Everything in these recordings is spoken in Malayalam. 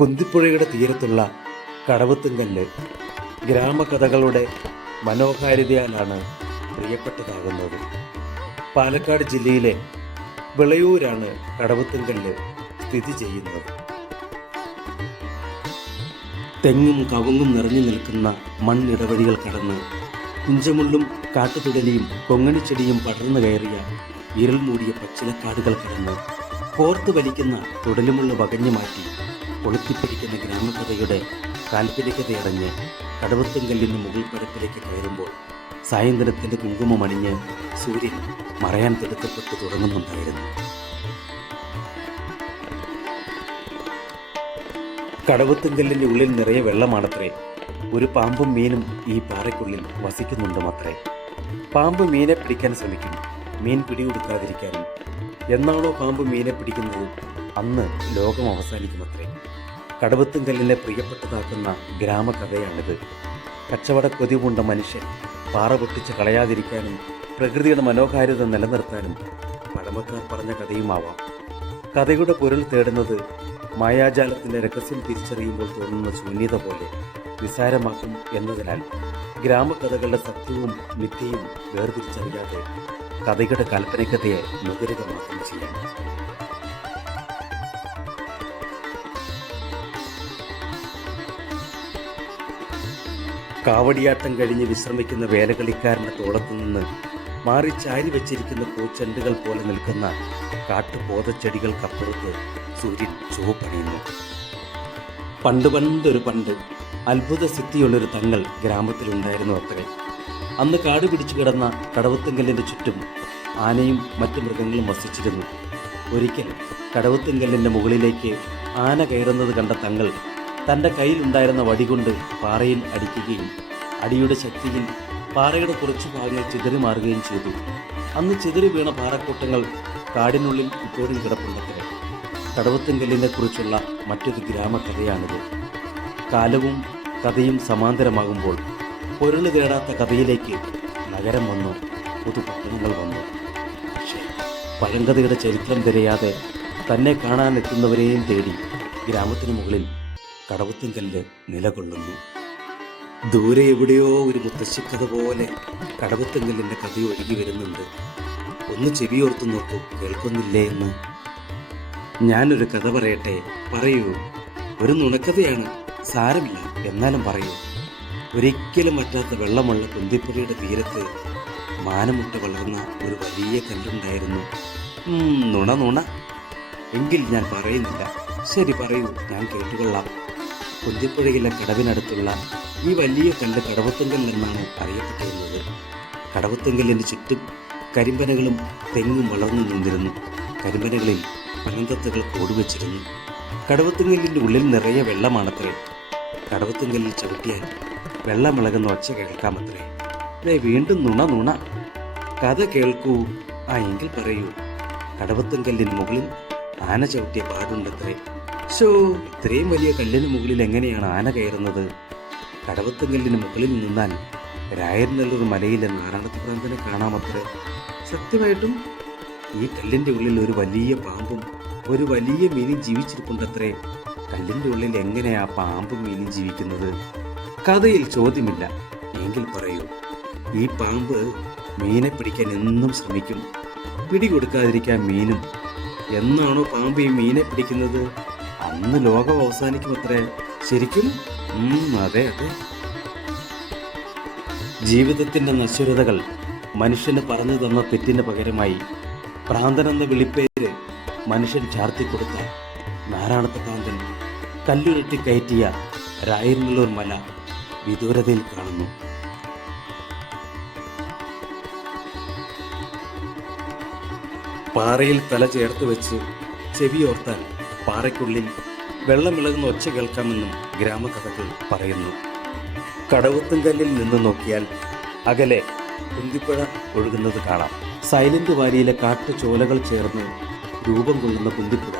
കുന്തിപ്പുഴയുടെ തീരത്തുള്ള കടവത്തുങ്കല്ല് ഗ്രാമകഥകളുടെ മനോഹാരിതയാലാണ് പ്രിയപ്പെട്ടതാകുന്നത്. പാലക്കാട് ജില്ലയിലെ വിളയൂരാണ് കടവത്തുങ്കല്ല് സ്ഥിതി ചെയ്യുന്നത്. തെങ്ങും കവുങ്ങും നിറഞ്ഞു നിൽക്കുന്ന മണ്ണിടവഴികൾ കടന്ന് കുഞ്ചമുള്ളും കാട്ടുതുടലിയും കൊങ്ങണിച്ചെടിയും പടർന്നു കയറിയ ഇരുൾ മൂടിയ പച്ചിലക്കാടുകൾ കടന്ന് കോർത്തു വലിക്കുന്ന തുടലുമുള്ള വകഞ്ഞു മാറ്റി കൊളുത്തിപ്പിടിക്കുന്ന ഗ്രാമകഥയുടെ കാൽപ്പനികതയടഞ്ഞ് കടവത്തുങ്കല്ലിന് മുകൾ പരപ്പിലേക്ക് കയറുമ്പോൾ സായന്തനത്തിന്റെ കുങ്കുമമണിഞ്ഞ് സൂര്യൻ മറയാൻ തിടുക്കപ്പെട്ട് തുടങ്ങുന്നുണ്ടായിരുന്നു. കടവത്തിങ്കല്ലിന്റെ ഉള്ളിൽ നിറയെ വെള്ളമാണത്രേ. ഒരു പാമ്പും മീനും ഈ പാറയ്ക്കുള്ളിൽ വസിക്കുന്നുണ്ടുമത്രേ പാമ്പ് മീനെ പിടിക്കാൻ ശ്രമിക്കും. മീൻ പിടികൊടുക്കാതിരിക്കാനും. എന്നാണോ പാമ്പ് മീനെ പിടിക്കുന്നത്? അന്ന് ലോകം അവസാനിക്കുമത്രേ. കടവത്തുങ്കല്ലിനെ പ്രിയപ്പെട്ടതാക്കുന്ന ഗ്രാമകഥയാണിത്. കച്ചവട കൊതിവുണ്ട മനുഷ്യൻ പാറ പൊട്ടിച്ച് കളയാതിരിക്കാനും പ്രകൃതിയുടെ മനോഹാരിത നിലനിർത്താനും പഴമക്കാർ പറഞ്ഞ കഥയുമാവാം. കഥയുടെ പൊരുൾ തേടുന്നത് മായാജാലത്തിന്റെ രഹസ്യം തിരിച്ചറിയുമ്പോൾ തോന്നുന്ന ശൂന്യത പോലെ നിസാരമാക്കും എന്നതിനാൽ ഗ്രാമകഥകളുടെ സത്യവും മിഥ്യയും വേർതിരിച്ചറിയാതെ കഥയുടെ കൽപ്പനക്കഥയെ നുകരുക മാത്രം ചെയ്യാം. കാവടിയാട്ടം കഴിഞ്ഞ് വിശ്രമിക്കുന്ന വേലകളിക്കാരന്റെ തോളത്തു നിന്ന് മാറി ചാരി വെച്ചിരിക്കുന്ന പൂച്ചെണ്ടുകൾ പോലെ നിൽക്കുന്ന കാട്ടുപോതച്ചെടികൾക്കപ്പുറത്ത് സൂര്യൻ ചുവപ്പണിയുന്നു. പണ്ട് പണ്ടൊരു പണ്ട് അത്ഭുത സിദ്ധിയുള്ളൊരു തങ്ങൾ ഗ്രാമത്തിലുണ്ടായിരുന്നു അത്ര. അന്ന് കാട് പിടിച്ചു കിടന്ന കടവത്തുങ്കല്ലിന്റെ ചുറ്റും ആനയും മറ്റു മൃഗങ്ങളും വസിച്ചിരുന്നു. ഒരിക്കൽ കടവത്തുങ്കല്ലിന്റെ മുകളിലേക്ക് ആന കയറുന്നത് കണ്ട തങ്ങൾ തന്റെ കയ്യിലുണ്ടായിരുന്ന വടികൊണ്ട് പാറയിൽ അടിക്കുകയും അടിയുടെ ശക്തിയിൽ പാറയുടെ കുറച്ചു ഭാഗങ്ങൾ ചിതറി മാറുകയും ചെയ്തു. അന്ന് ചിതറി വീണ പാറക്കൂട്ടങ്ങൾ കാടിനുള്ളിൽ ഇപ്പോഴും കിടപ്പുണ്ടത്രേ. കടവത്തുങ്കല്ലിനെ കുറിച്ചുള്ള മറ്റൊരു ഗ്രാമകഥയാണിത്. കാലവും കഥയും സമാന്തരമാകുമ്പോൾ പൊരുൾ തേടാത്ത കഥയിലേക്ക് നഗരം വന്നു പുതുപട്ടണങ്ങൾ വന്നു. പക്ഷേ പഴങ്കഥയുടെ ചരിത്രം തിരയാതെ തന്നെ കാണാനെത്തുന്നവരെയും തേടി ഗ്രാമത്തിന് മുകളിൽ കടവത്തുങ്കല്ല് നിലകൊള്ളുന്നു. ദൂരെ എവിടെയോ ഒരു മുത്തശ്ശിക്കഥ പോലെ കടവത്തിങ്കല്ലിന്റെ കഥ ഒഴുകി വരുന്നുണ്ട്. ഒന്ന് ചെവിയോർത്തു നോക്കൂ കേൾക്കുന്നില്ലേ എന്ന്. ഞാനൊരു കഥ പറയട്ടെ? പറയൂ. ഒരു നുണക്കഥയാണ്. സാരമില്ല എന്നാലും പറയൂ. ഒരിക്കലും പറ്റാത്ത വെള്ളമുള്ള കുന്തിപ്പുഴയുടെ തീരത്ത് മാനമുട്ട വളർന്ന ഒരു വലിയ കല്ലുണ്ടായിരുന്നു. നുണ നുണ. എങ്കിൽ ഞാൻ പറയുന്നില്ല. ശരി പറയൂ. ഞാൻ കേട്ടുകൊള്ളാം. കുന്തിപ്പുഴയിലെ കടവിനടുത്തുള്ള ഈ വലിയ കല്ല് കടവത്തുങ്കൽ എന്നാണ് അറിയപ്പെട്ടിരുന്നത് കടവത്തുങ്കലിന് ചുറ്റും കരിമ്പനകളും തെങ്ങും വളർന്നു നിന്നിരുന്നു. കരിമ്പനകളിൽ പനന്തത്തുകൾ കൂടുവച്ചിരുന്നു. കടവത്തുങ്കലിന്റെ ഉള്ളിൽ നിറയെ വെള്ളമാണത്രേ. കടവത്തുങ്കലിൽ ചവിട്ടിയാൽ വെള്ളം വിളകുന്ന ഒച്ച കേൾക്കാമത്രേ. ദേ വീണ്ടും നുണ നുണ. കഥ കേൾക്കൂ. ആ എങ്കിൽ പറയൂ. കടവത്തുങ്കല്ലിന് മുകളിൽ ആന ചവിട്ടിയ പാടുണ്ടത്രേ. ഷോ ഇത്രയും വലിയ കല്ലിന് മുകളിൽ എങ്ങനെയാണ് ആന കയറുന്നത്? കടവത്തുങ്കല്ലിന് മുകളിൽ നിന്നാൽ രായർനെല്ലൂർ മലയിലെ നാരായണത്ത് പ്രാന്തനെ കാണാമത്രേ സത്യമായിട്ടും ഈ കല്ലിന്റെ ഉള്ളിൽ ഒരു വലിയ പാമ്പും ഒരു വലിയ മീനും ജീവിച്ചിരിപ്പുണ്ടത്രേ കല്ലിന്റെ ഉള്ളിൽ എങ്ങനെയാ പാമ്പും മീനും ജീവിക്കുന്നത്? കഥയിൽ ചോദ്യമില്ല. എങ്കിൽ പറയൂ ഈ പാമ്പ് മീനെ പിടിക്കാൻ എന്നും ശ്രമിക്കും. പിടികൊടുക്കാതിരിക്കാൻ മീനും. എന്നാണോ പാമ്പ് ഈ മീനെ പിടിക്കുന്നത്? അന്ന് ലോകം അവസാനിക്കും അത്രേ ശരിക്കും അതെ അതെ. ജീവിതത്തിന്റെ നശ്വരതകൾ മനുഷ്യന് പറഞ്ഞു തന്ന തെറ്റിന് പകരമായി പ്രാന്തനെന്ന വിളിപ്പേര് മനുഷ്യൻ ചാർത്തിക്കൊടുത്ത നാരായണത്ത പ്രാന്തൻ കല്ലുരട്ടി കയറ്റിയ രായിരുന്നല്ലൂർ മല വിദൂരതയിൽ കാണുന്നു. പാറയിൽ തല ചേർത്ത് വെച്ച് ചെവിയോർത്താൽ പാറയ്ക്കുള്ളിൽ വെള്ളമിളകുന്ന ഒച്ച കേൾക്കാമെന്നും ഗ്രാമകഥകൾ പറയുന്നു. കടവത്തുംകല്ലിൽ നിന്ന് നോക്കിയാൽ അകലെ കുന്തിപ്പുഴ ഒഴുകുന്നത് കാണാം. സൈലന്റ് വാലിയിലെ കാട്ടുചോലകൾ ചേർന്ന് രൂപം കൊള്ളുന്ന കുന്തിപ്പുഴ.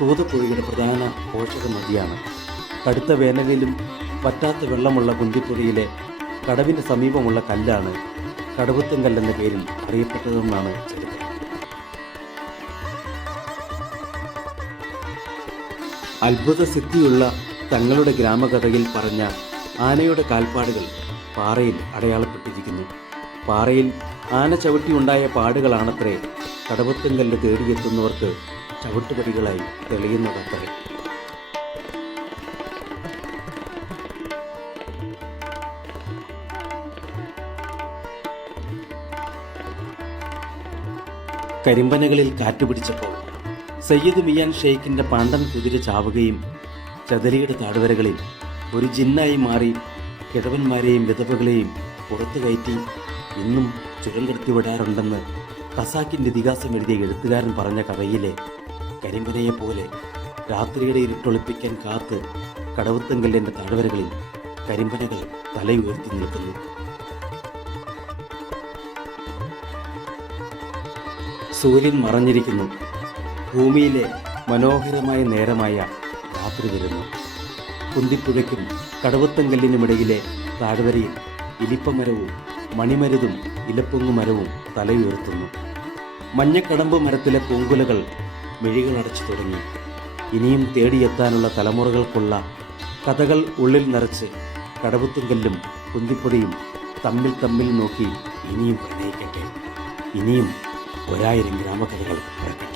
തൂതപ്പുഴയുടെ പ്രധാന പോഷക നദിയാണ്. കടുത്ത വേനലിലും പറ്റാത്ത വെള്ളമുള്ള കുന്തിപ്പുഴയിലെ കടവിന് സമീപമുള്ള കല്ലാണ് കടവത്തുംകല്ലെന്ന പേരിൽ അറിയപ്പെട്ടതെന്നാണ് ചരിത്രം അത്ഭുത സിദ്ധിയുള്ള തങ്ങളുടെ ഗ്രാമകഥയിൽ പറഞ്ഞ ആനയുടെ കാൽപ്പാടുകൾ പാറയിൽ അടയാളപ്പെട്ടിരിക്കുന്നു. പാറയിൽ ആന ചവിട്ടിയുണ്ടായ പാടുകളാണത്രേ കടവത്തുങ്കല്ല് തേടിയെത്തുന്നവർക്ക് ചവിട്ടുപടികളായി തെളിയുന്നതത്രേ. കരിമ്പനകളിൽ കാറ്റുപിടിച്ചപ്പോൾ സയ്യിദ് മിയാൻ ഷെയ്ഖിന്റെ പാണ്ടൻ കുതിര ചാവുകയും ചതരിയുടെ താഴ്വരകളിൽ ഒരു ജിന്നായി മാറി കിഴവന്മാരെയും വിധവകളെയും പുറത്തു കയറ്റി ഇന്നും ചുരം കടത്തി വിടാറുണ്ടെന്ന് കസാക്കിന്റെ ഇതിഹാസം എഴുതിയ എഴുത്തുകാരൻ പറഞ്ഞ കഥയിലെ കരിമ്പനയെ പോലെ രാത്രിയുടെ ഇരുട്ടൊളിപ്പിക്കാൻ കാത്ത് കടവുത്തങ്കല്ലിന്റെ താഴ്വരകളിൽ കരിമ്പനകൾ തലയുയർത്തി നിൽക്കുന്നു. സൂര്യൻ മറഞ്ഞിരിക്കുന്നു. ഭൂമിയിലെ മനോഹരമായ നേരമായ രാത്രി വരുന്നു. കുന്തിപ്പുഴയ്ക്കും കടവത്തങ്കല്ലിനുമിടയിലെ താഴ്വരയിൽ ഇലിപ്പമരവും മണിമരുതും ഇലപ്പൊങ്ങു മരവും തലയുയർത്തുന്നു. മഞ്ഞക്കടമ്പ് മരത്തിലെ പൂങ്കുലകൾ മിഴികളടച്ചു തുടങ്ങി. ഇനിയും തേടിയെത്താനുള്ള തലമുറകൾക്കുള്ള കഥകൾ ഉള്ളിൽ നിറച്ച് കടവുത്തുങ്കല്ലും കുന്തിപ്പൊടിയും തമ്മിൽ തമ്മിൽ നോക്കി ഇനിയും പ്രണയിക്കട്ടെ. ഇനിയും ഒരായിരം ഗ്രാമകഥകൾ പിറക്കട്ടെ